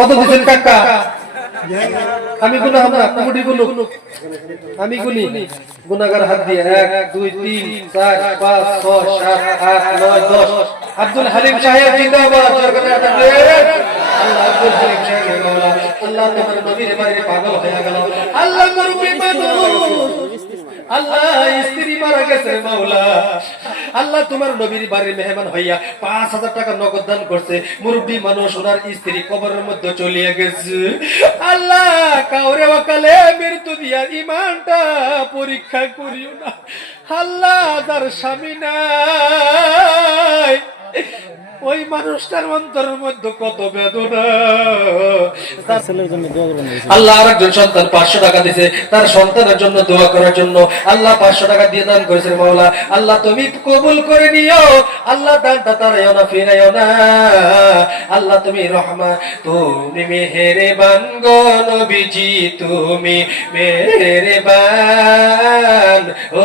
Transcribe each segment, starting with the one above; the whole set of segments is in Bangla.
কত দিবেন কাকা? আমি গুনাহ আমরা কমিটি গুলো আমি গুনি গুনাহগার হাত দিয়ে 1 2 3 4 5 6 7 8 9 10 আব্দুল হালিম সাহেব জিন্দাবাদ জরগনা তাকবীর আল্লাহ আব্দুল হালিম সাহেব মাওলা আল্লাহ তোমার নবীর বাইরে পাগল হয়ে গেল আল্লাহ মুরব্বি মানুষ আল্লাহ স্ত্রী মারা গেছে মাওলা আল্লাহ তোমার নবীর বাড়ির মেহমান হইয়া 5000 টাকা নগদ দান করছে মুরব্বি মানুষ ওনার স্ত্রী কবরের মধ্যে চলে গেছে আল্লাহ কাউরে ওকালে মৃত্যু দিয়া ঈমানটা পরীক্ষা করিও না আল্লাহ তার স্বামী নাই ওই মানুষটার অন্তরের মধ্যে কত বেদনা তার ছেলের জন্য দোয়া করবেন আল্লাহ আরেকজন সন্তান 500 টাকা দিয়েছে তার সন্তানের জন্য দোয়া করার জন্য আল্লাহ 500 টাকা দিয়ে দান করেছেন মাওলা আল্লাহ তুমি কবুল করে নিও আল্লাহ দানটা তারাইও না ফিরাইও না আল্লাহ তুমি রহমা তুমি মেহেরবান গো নবীজি তুমি মেহেরবান ও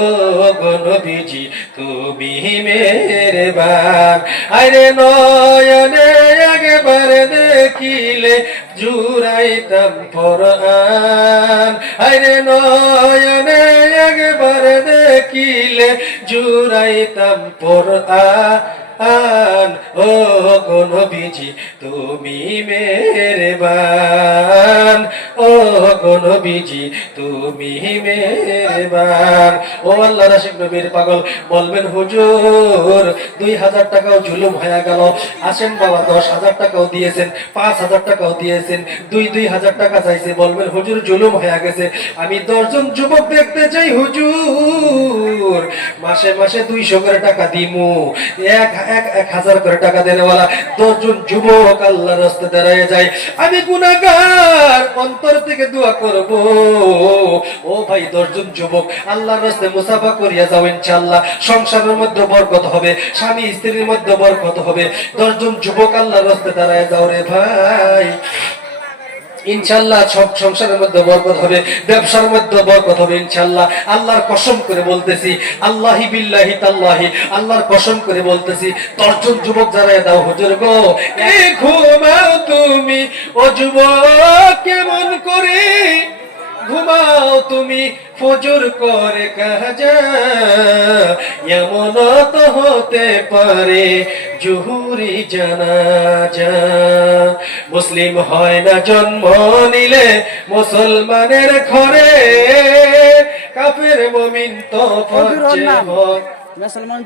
গো নবীজি তুমি মেহেরবান আরে নয়নে একবার দেখিলে জুড়াইতাম কোরআন আরে নয়নে একবার দেখিলে জুড়াইতাম কোরআন ও গো নবীজি তুমি মেহেরবান ও গো নবীজি তুমি মেহেরবান ও আল্লাহ রাশিদ নবীর পাগল বলবেন হুজুর 2000 টাকাও জুলুম হয়ে গেল আসেন বাবা 10000 টাকাও দিয়েছেন 5000 টাকাও দিয়েছেন 2000 টাকা চাইছে বলবেন হুজুর জুলুম হয়ে গেছে আমি 10 জন যুবক দেখতে চাই হুজুর মাসে মাসে 200 করে টাকা দিমু 1000 করে টাকা দেনেওয়ালা 10 জন যুবক আল্লাহর রাস্তায় দাঁড়ায় যায় আমি গুনাহগার অন্তর থেকে দোয়া করব ও ভাই 10 জন যুবক আল্লাহর রাস্তায় মুসাফা করিয়া যাও ইনশাআল্লাহ সংসারের মধ্যে বরকত হবে স্বামী স্ত্রীর মধ্যে বরকত হবে 10 জন যুবক আল্লাহর রাস্তায় দাঁড়ায় যাও রে ভাই ইনশাআল্লাহ সব সংসারের মধ্যে বরকত হবে ব্যবসার মধ্যে বরকত হবে ইনশাআল্লাহ আল্লাহর কসম করে বলতেছি আল্লাহি বিল্লাহি তাল্লাহি আল্লাহর কসম করে বলতেছি 10 জন যুবক যারা দাও হুজুর গো এ ঘুমাও তুমি ও যুবক কেমন করে ঘুমাও তুমি ফজর করে কাজা এমন তো হতে পারে জুহুরি জানাজা মুসলিম হয় না জন্ম নিলে মুসলমানের ঘরে কাফের মুমিন তো মুসলমান